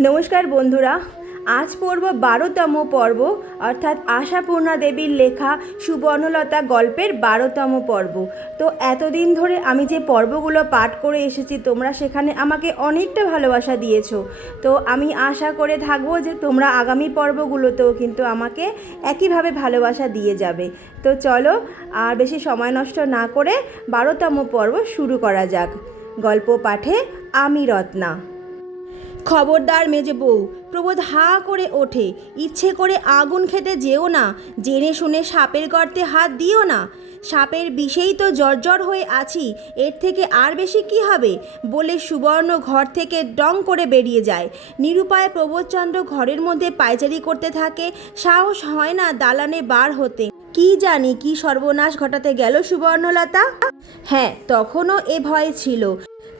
নমস্কার বন্ধুরা, আজ পড়ব বারোতম পর্ব, অর্থাৎ আশাপূর্ণা দেবীর লেখা সুবর্ণলতা গল্পের বারোতম পর্ব। তো এতদিন ধরে আমি যে পর্বগুলো পাঠ করে এসেছি, তোমরা সেখানে আমাকে অনেকটা ভালোবাসা দিয়েছ। তো আমি আশা করে থাকব যে তোমরা আগামী পর্বগুলোতেও কিন্তু আমাকে একইভাবে ভালোবাসা দিয়ে যাবে। তো চলো, আর বেশি সময় নষ্ট না করে বারোতম পর্ব শুরু করা যাক। গল্প পাঠে আমি রত্না। খবরদার মেজে বউ, প্রবোধ হা করে ওঠে। ইচ্ছে করে আগুন খেতে যেও না, জেনে শুনে সাপের গর্তে হাত দিও না। সাপের বিষেই তো জর্জর হয়ে আছি, এর থেকে আর বেশি কি হবে? বলে সুবর্ণ ঘর থেকে ডং করে বেরিয়ে যায়। নিরুপায় প্রবোধচন্দ্র ঘরের মধ্যে পায়চারি করতে থাকে, সাহস হয় না দালানে বার হতে। কি জানি কি সর্বনাশ ঘটাতে গেল সুবর্ণলতা? হ্যাঁ তখনও এ ভয় ছিল।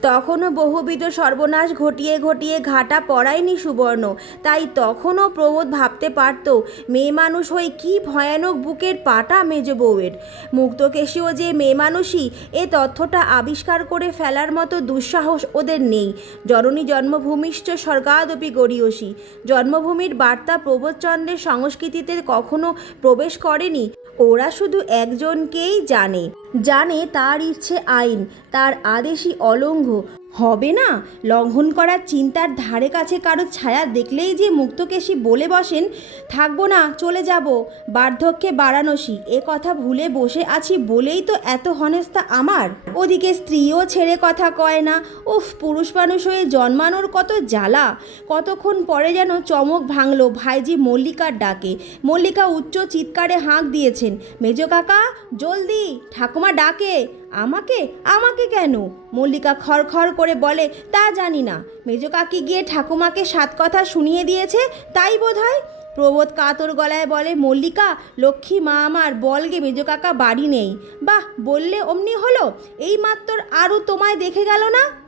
তখনও বহুবিধ সর্বনাশ ঘটিয়ে ঘটিয়ে ঘাটা পড়ায়নি সুবর্ণ। তাই তখনও প্রবোধ ভাবতে পারত, মেয়ে মানুষ হয়ে কি ভয়ানক বুকের পাটা মেজ বউয়ের। মুক্তকেশীয় যে মেয়ে মানুষই, এ তথ্যটা আবিষ্কার করে ফেলার মতো দুঃসাহস ওদের নেই। জননী জন্মভূমিশ্চ স্বর্গাদপি গড়িয়সী। জন্মভূমির বার্তা প্রবোধচন্দ্রের সংস্কৃতিতে কখনো প্রবেশ করেনি, ওরা শুধু একজনকেই জানে। জানে তার ইচ্ছে আইন, তার আদেশই অলঙ্ঘ। হবে না? লঙ্ঘন করার চিন্তার ধারে কাছে কারও ছায়া দেখলেই যে মুক্তকেশী বলে বসেন, থাকব না, চলে যাব। বার্ধক্যে বারাণসী, এ কথা ভুলে বসে আছি বলেই তো এত হনেস্তা আমার। ওদিকে স্ত্রীও ছেড়ে কথা কয় না। উফ, পুরুষ মানুষ হয়ে জন্মানোর কত জ্বালা। কতক্ষণ পরে যেন চমক ভাঙলো ভাইজি মল্লিকার ডাকে। মল্লিকা উচ্চ চিৎকারে হাঁক দিয়েছেন, মেজ কাকা, জলদি, ঠাকুমা ডাকে? আমাকে? আমাকে কেন? মল্লিকা খড়খড় করে বলে, তা জানি না। মেজ কাকি গিয়ে ঠাকুমাকে সাত কথা শুনিয়ে দিয়েছে, তাই বোধ হয় প্রবোধ কাতর গলায় বলে, মল্লিকা, লক্ষ্মী মা আমার বলগে মেজ কাকা, বাড়ি নেই। বাহ, বললে অমনি হলো? এই মাত্র আরও তোমায় দেখে গেল না?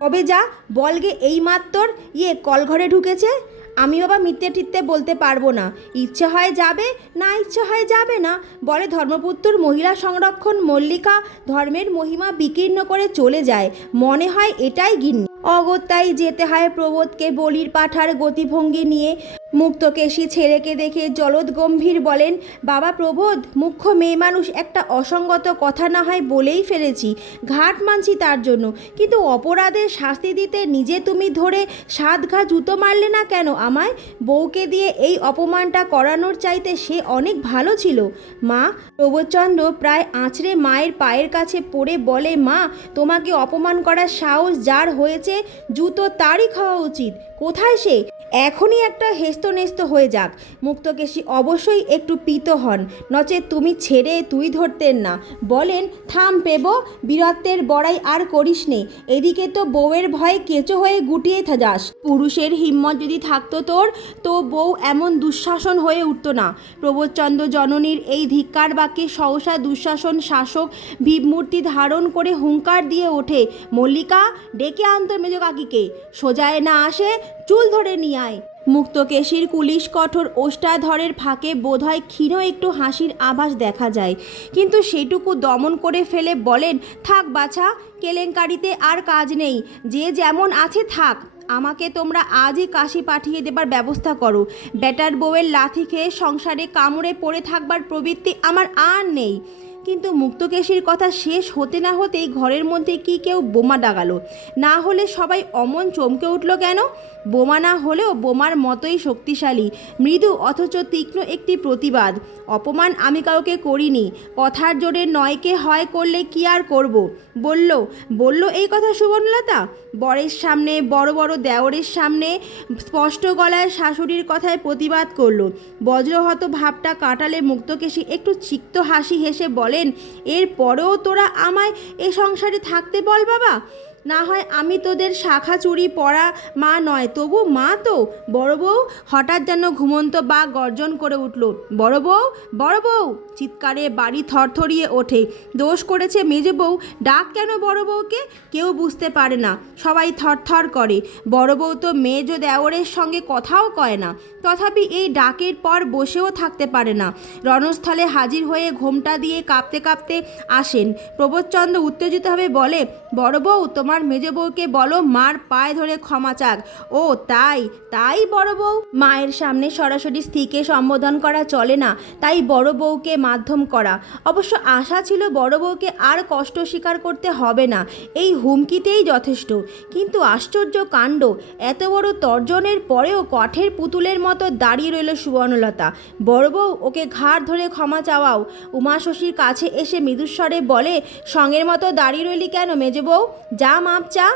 কবে যা বলগে এই মাত্র ইয়ে কলঘরে ঢুকেছে? আমি বাবা মিথ্যে টিত্তে বলতে পারব না। ইচ্ছে হয় যাবে, না ইচ্ছে হয় যাবে না, বলে ধর্মপুত্র মহিলা সংরক্ষণ মল্লিকা ধর্মের মহিমা বিকীর্ণ করে চলে যায়। মনে হয় এটাই গিন্নি। অগত্যাই যেতে হয় প্রবোধকে বলির পাঠার গতিভঙ্গি নিয়ে। মুক্তকেশী ছেলেকে দেখে জলদ গম্ভীর বলেন, বাবা প্রবোধ, মুখ্য মেয়ে মানুষ একটা অসঙ্গত কথা না হয় বলেই ফেলেছি, ঘাট মানছি তার জন্য। কিন্তু অপরাধের শাস্তি দিতে নিজে তুমি ধরে সাত ঘা জুতো মারলে না কেন আমায়? বউকে দিয়ে এই অপমানটা করানোর চাইতে সে অনেক ভালো ছিল। মা প্রবোধচন্দ্র প্রায় আঁচড়ে মায়ের পায়ের কাছে পড়ে বলে, মা, তোমাকে অপমান করার সাহস যার হয়েছে, জুতো তারই খাওয়া উচিত। কোথায় সে? এখনই একটা হেস্তনেস্ত হয়ে যাক। মুক্তকেশী অবশ্যই একটু পীত হন। নচে তুমি ছেড়ে তুই ধরতেন না। বলেন, থাম পেব, বীরত্বের বড়াই আর করিস নে। এদিকে তো বউয়ের ভয়ে কেঁচো হয়ে গুটিয়ে যাস। পুরুষের হিম্মত যদি থাকতো তোর, তো বউ এমন দুঃশাসন হয়ে উঠতো না। প্রবোধচন্দ্র জননীর এই ধিক্কার বাক্যে সহসা দুঃশাসন শাসক ভীমমূর্তি ধারণ করে হুঙ্কার দিয়ে ওঠে, মল্লিকা, ডেকে আন্তর মেজ কাকিকে সোজায় না আসে চুল ধরে নিয়ে আয়। মুক্তকেশীর কুলিশ কঠোর ওষ্ঠাধরের ফাঁকে বোধহয় ক্ষীণ একটু হাসির আভাস দেখা যায়। কিন্তু সেটুকু দমন করে ফেলে বলেন, থাক বাছা, কেলেঙ্কারিতে আর কাজ নেই। যে যেমন আছে থাক। আমাকে তোমরা আজই কাশি পাঠিয়ে দেবার ব্যবস্থা করো। ব্যাটার বউয়ের লাথি খেয়ে সংসারে কামড়ে পড়ে থাকবার প্রবৃত্তি আমার আর নেই। কিন্তু মুক্তকেশীর কথা শেষ হতে না হতেই ঘরের মধ্যে কি কেউ বোমা ডাগালো। না হলে সবাই অমন চমকে উঠল কেন? বোমা না হলেও বোমার মতোই শক্তিশালী, মৃদু অথচ তীক্ষ্ণ একটি প্রতিবাদ। অপমান আমি কাউকে করিনি, কথার জোরে নয়কে হয় করলে কি আর করব? বলল বলল এই কথা সুবর্ণলতা? বরের সামনে, বড় বড় দেওরের সামনে স্পষ্ট গলায় শাশুড়ির কথায় প্রতিবাদ করল। বজ্রহত ভাবটা কাটালে মুক্তকেশী একটু চিক্ত হাসি হেসে বলেন এর পরেও তোরা আমায় এ সংসারে থাকতে বল বাবা। না হয় আমি তোদের শাখা চুরি পরা মা নয়, তবু মা তো। বড় বউ, হঠাৎ যেন ঘুমন্ত বা গর্জন করে উঠল, বড় বউ বড় বউ! চিৎকারে বাড়ি থরথরিয়ে ওঠে। দোষ করেছে মেজে বউ, ডাক কেন বড় বউকে? কেউ বুঝতে পারে না, সবাই থরথর করে। বড় বউ তো মেজ দেওরের সঙ্গে কথাও কয় না, তথাপি এই ডাকের পর বসেও থাকতে পারে না। রণস্থলে হাজির হয়ে ঘোমটা দিয়ে কাঁপতে কাঁপতে আসেন। প্রবোধচন্দ্র উত্তেজিতভাবে বলে বড় বউ, তোমার মেজ বউকে বলো মার পায়ে ধরে ক্ষমা চাক। ও, তাই তাই বড় বউ? মায়ের সামনে সরাসরি স্ত্রীকে সম্বোধন করা চলে না, তাই বড় বউকে মাধ্যম করা। অবশ্য আশা ছিল বড় বউকে আর কষ্ট স্বীকার করতে হবে না, এই হুমকিতেই যথেষ্ট। কিন্তু আশ্চর্য কাণ্ড, এত বড় তর্জনের পরেও কঠের পুতুলের মতো দাঁড়িয়ে রইল সুবর্ণলতা। বড় বউ, ওকে ঘাড় ধরে ক্ষমা চাওয়াও। উমা শশীর কাছে এসে মৃদুস্বরে বলে, সঙ্গের মতো দাঁড়িয়ে রইলি কেন, মেজে বউ যা মাপ চা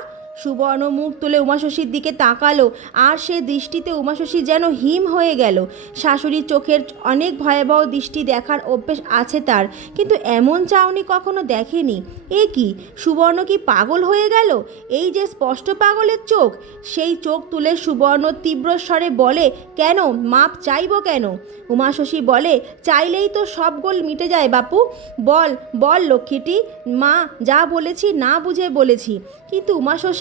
সুবর্ণ মুখ তুলে উমাশশীর দিকে তাকালো, আর সে দৃষ্টিতে উমাশশী যেন হিম হয়ে গেল। শাশুড়ির চোখের অনেক ভয়াবহ দৃষ্টি দেখার অভ্যেস আছে তার, কিন্তু এমন চাউনি কখনো দেখেনি। এ কি, সুবর্ণ কি পাগল হয়ে গেল? এই যে স্পষ্ট পাগলের চোখ, সেই চোখ তুলে সুবর্ণ তীব্র স্বরে বলে, কেন? মাপ চাইব কেন? উমাশশী বলে, চাইলেই তো সব গোল মিটে যায় বাপু। বল বল লক্ষ্মীটি। মা, যা বলেছি না বুঝে বলেছি। কিন্তু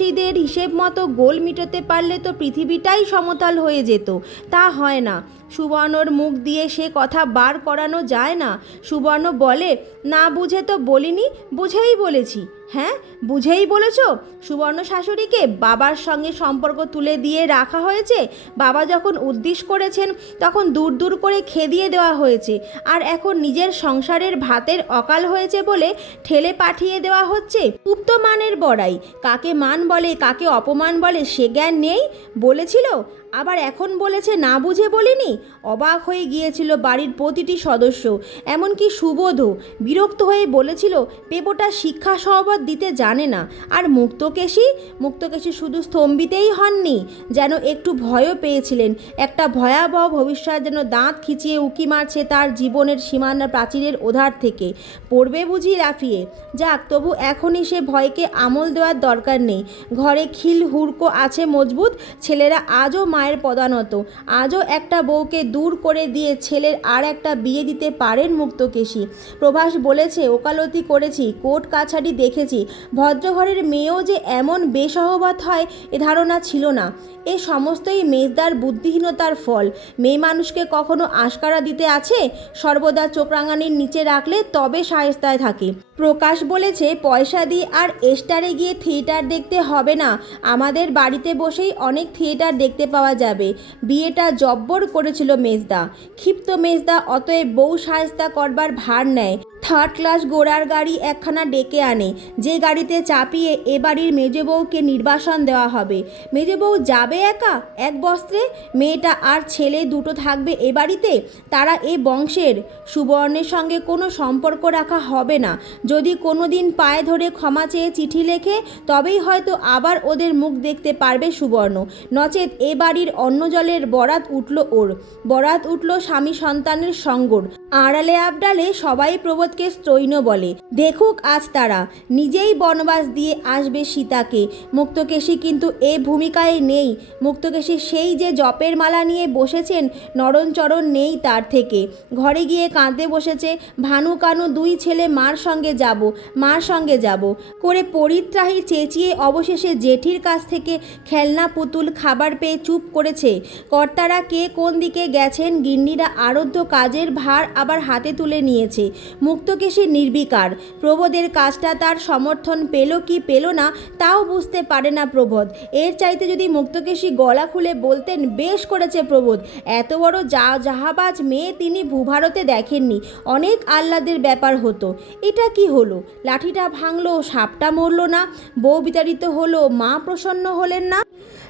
উমাশশীদের হিসেব মতো গোল মিটাতে পারলে তো পৃথিবীটাই সমতল হয়ে যেত। তা হয় না। সুবর্ণর মুখ দিয়ে সে কথা বার করানো যায় না। সুবর্ণ বলে, না, বুঝে তো বলিনি, বুঝেই বলেছি। হ্যাঁ বুঝেই বলেছ? সুবর্ণ শাশুড়িকে বাবার সঙ্গে সম্পর্ক তুলে দিয়ে রাখা হয়েছে? বাবা যখন উদ্দেশ করেছেন, তখন দূর দূর করে খেদিয়ে দেওয়া হয়েছে। আর এখন নিজের সংসারের ভাতের অকাল হয়েছে বলে ঠেলে পাঠিয়ে দেওয়া হচ্ছে? উপ্ত মানের বড়াই। কাকে মান বলে, কাকে অপমান বলে সে জ্ঞান নেই? বলেছিল? আবার এখন বলেছে, না, বুঝে বলিনি? অবাক হয়ে গিয়েছিল বাড়ির প্রতিটি সদস্য। এমনকি সুবোধও বিরক্ত হয়ে বলেছিল, পেপোটা শিক্ষা সহবত দিতে জানে না। আর মুক্তকেশী? মুক্তকেশী শুধু স্তম্ভিতেই হননি, যেন একটু ভয়ও পেয়েছিলেন। একটা ভয়াবহ ভবিষ্যৎ যেন দাঁত খিচিয়ে উকি মারছে তার জীবনের সীমানা প্রাচীরের ওধার থেকে। পড়বে বুঝি লাফিয়ে যাক, তবু এখনই সে ভয়কে আমল দেওয়ার দরকার নেই। ঘরে খিল হুড়কো আছে মজবুত, ছেলেরা আজও মায়ের পদানত। আজও একটা বউকে দূর করে দিয়ে ছেলের আর একটা বিয়ে দিতে পারেন মুক্তকেশী প্রভাস বলেছে, ওকালতি করেছি কোর্ট কাছারি দেখেছি। ভদ্রঘরের মেয়েও যে এমন বেসহবত হয়, এ ধারণা ছিল না। এ সমস্তই মেজদার বুদ্ধিহীনতার ফল। মেয়ে মানুষকে কখনো আশকারা দিতে আছে? সর্বদা চোখ রাঙানির নিচে রাখলে তবে সায়স্তায় থাকে। প্রকাশ বলেছে, পয়সা দিয়ে আর এস্টারে গিয়ে থিয়েটার দেখতে হবে না। আমাদের বাড়িতে বসেই অনেক থিয়েটার দেখতে পাওয়া যাবে। বিয়েটা জব্বর করেছিল মেজদা। ক্ষিপ্ত মেজদা অতএব বউ সাহেস্তা করবার ভার নেয়। থার্ড ক্লাস গোড়ার গাড়ি একখানা ডেকে আনে। যে গাড়িতে চাপিয়ে এ বাড়ির মেজে বউকে নির্বাসন দেওয়া হবে। মেজে বউ যাবে একা? এক বস্ত্রে? মেয়েটা আর ছেলে দুটো থাকবে এ বাড়িতে? তারা এ বংশের। সুবর্ণের সঙ্গে কোনো সম্পর্ক রাখা হবে না। যদি কোনো দিন পায়ে ধরে ক্ষমা চেয়ে চিঠি লেখে, তবেই হয়তো আবার ওদের মুখ দেখতে পারবে সুবর্ণ। নচেত এ বাড়ির অন্ন জলের বরাত উঠল ওর। বরাত উঠল স্বামী সন্তানের সঙ্গর। আড়ালে আবডালে সবাই প্রবোধকে স্ত্রৈণ বলে। দেখুক আজ তারা। নিজেই বনবাস দিয়ে আসবে সীতাকে। মুক্তকেশী কিন্তু এ ভূমিকায় নেই। মুক্তকেশী সেই যে জপের মালা নিয়ে বসেছেন, নরণচরণ নেই তার থেকে। ঘরে গিয়ে কাঁদতে বসেছে, ভানু কানু দুই ছেলে মার সঙ্গে যাব, মার সঙ্গে যাব। করে পরিত্রাহী চেঁচিয়ে অবশেষে জেঠির কাছ থেকে খেলনা, পুতুল, খাবার পেয়ে চুপ করেছে। কর্তারা কে কোন দিকে গেছেন, গিন্নিরা আরধ্য কাজের ভার আবার হাতে তুলে নিয়েছে। মুক্তকেশী নির্বিকার। প্রবোধের কাজটা তার সমর্থন পেল কি পেল না, তাও বুঝতে পারে না প্রবোধ। এর চাইতে যদি মুক্তকেশী গলা খুলে বলতেন, বেশ করেছে প্রবোধ। এত বড় যা জাহাবাজ মেয়ে তিনি ভূভারতে দেখেননি। অনেক আহ্লাদের ব্যাপার হতো। এটা কি হলো? লাঠিটা ভাঙলো, সাপটা মরল না। বউ বিতাড়িত হলো, মা প্রসন্ন হলেন না?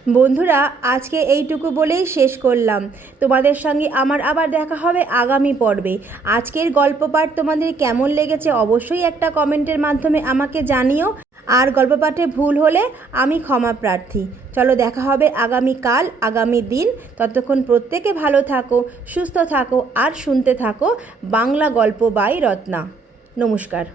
বন্ধুরা, আজকে এইটুকু বলেই শেষ করলাম। তোমাদের সঙ্গে আমার আবার দেখা হবে আগামী পর্বে। আজকের গল্প পাঠ তোমাদের কেমন লেগেছে অবশ্যই একটা কমেন্টের মাধ্যমে আমাকে জানিও। আর গল্প পাঠে ভুল হলে আমি ক্ষমা প্রার্থী। চলো দেখা হবে আগামী কাল, আগামী দিন। ততক্ষণ প্রত্যেকে ভালো থাকো, সুস্থ থাকো, আর শুনতে থাকো বাংলা গল্প বাই রত্না। নমস্কার।